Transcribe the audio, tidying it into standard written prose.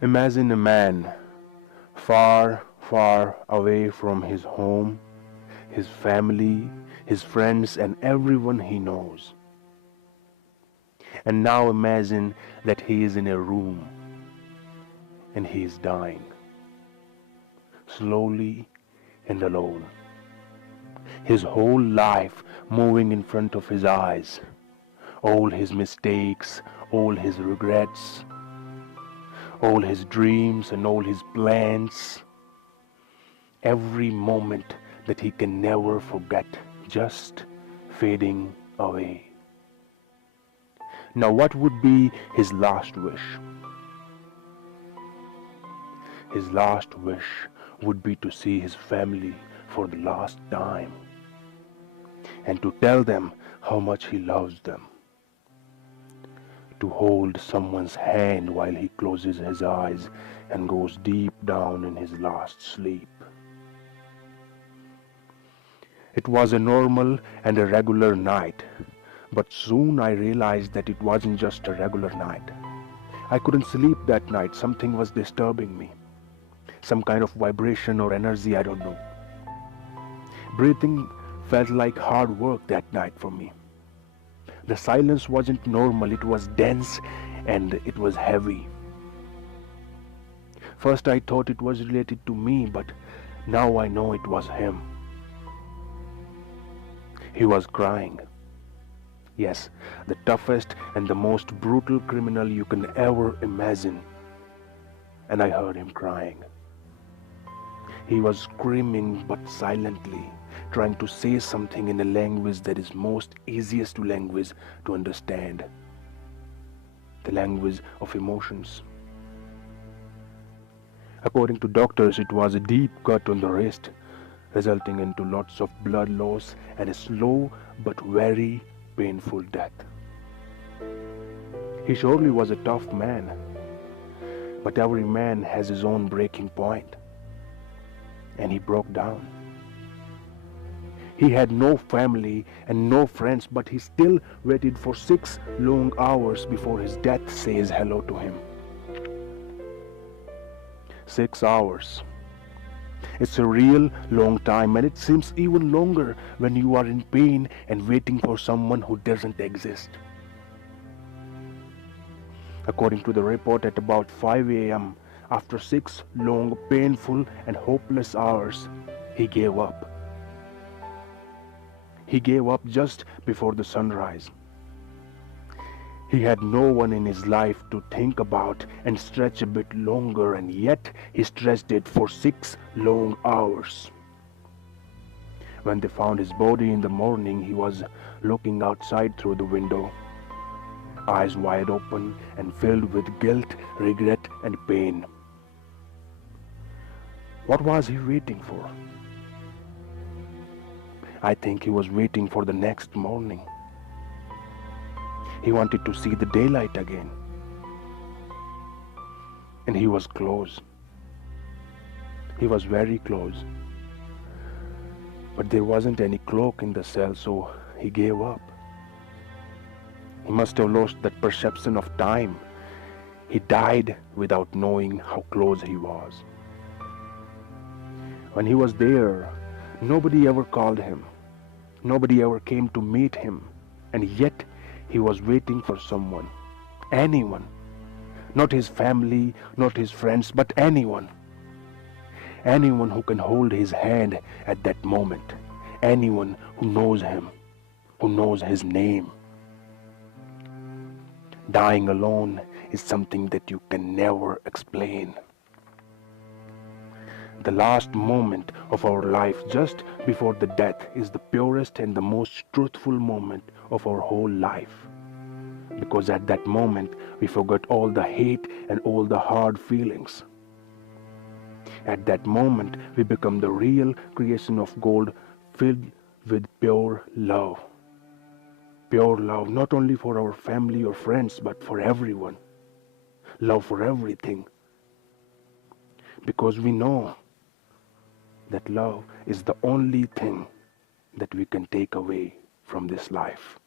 Imagine a man far, far away from his home, his family, his friends, and everyone he knows. And now imagine that he is in a room and he is dying, slowly and alone. His whole life moving in front of his eyes, all his mistakes, all his regrets, all his dreams and all his plans, every moment that he can never forget, just fading away. Now, what would be his last wish? His last wish would be to see his family for the last time and to tell them how much he loves them. To hold someone's hand while he closes his eyes and goes deep down in his last sleep. It was a normal and a regular night, but soon I realized that it wasn't just a regular night. I couldn't sleep that night. Something was disturbing me. Some kind of vibration or energy, I don't know. Breathing felt like hard work that night for me. The silence wasn't normal, it was dense and it was heavy. First I thought it was related to me, but now I know it was him. He was crying. Yes, the toughest and the most brutal criminal you can ever imagine. And I heard him crying. He was screaming but silently, trying to say something in a language that is most easiest to language to understand. The language of emotions. According to doctors, it was a deep cut on the wrist, resulting into lots of blood loss and a slow but very painful death. He surely was a tough man, but every man has his own breaking point. And he broke down. He had no family and no friends, but he still waited for 6 long hours before his death says hello to him. 6 hours. It's a real long time, and it seems even longer when you are in pain and waiting for someone who doesn't exist. According to the report, at about 5 a.m., after 6 long, painful and hopeless hours, he gave up. He gave up just before the sunrise. He had no one in his life to think about and stretch a bit longer, and yet he stretched it for 6 long hours. When they found his body in the morning, he was looking outside through the window, eyes wide open and filled with guilt, regret, and pain. What was he waiting for? I think he was waiting for the next morning. He wanted to see the daylight again. And he was close. He was very close. But there wasn't any clock in the cell, so he gave up. He must have lost that perception of time. He died without knowing how close he was. When he was there, nobody ever called him. Nobody ever came to meet him. And yet, he was waiting for someone. Anyone. Not his family, not his friends, but anyone. Anyone who can hold his hand at that moment. Anyone who knows him, who knows his name. Dying alone is something that you can never explain. The last moment of our life just before the death is the purest and the most truthful moment of our whole life. Because at that moment we forgot all the hate and all the hard feelings. At that moment we become the real creation of gold filled with pure love. Pure love not only for our family or friends but for everyone. Love for everything. Because we know that love is the only thing that we can take away from this life.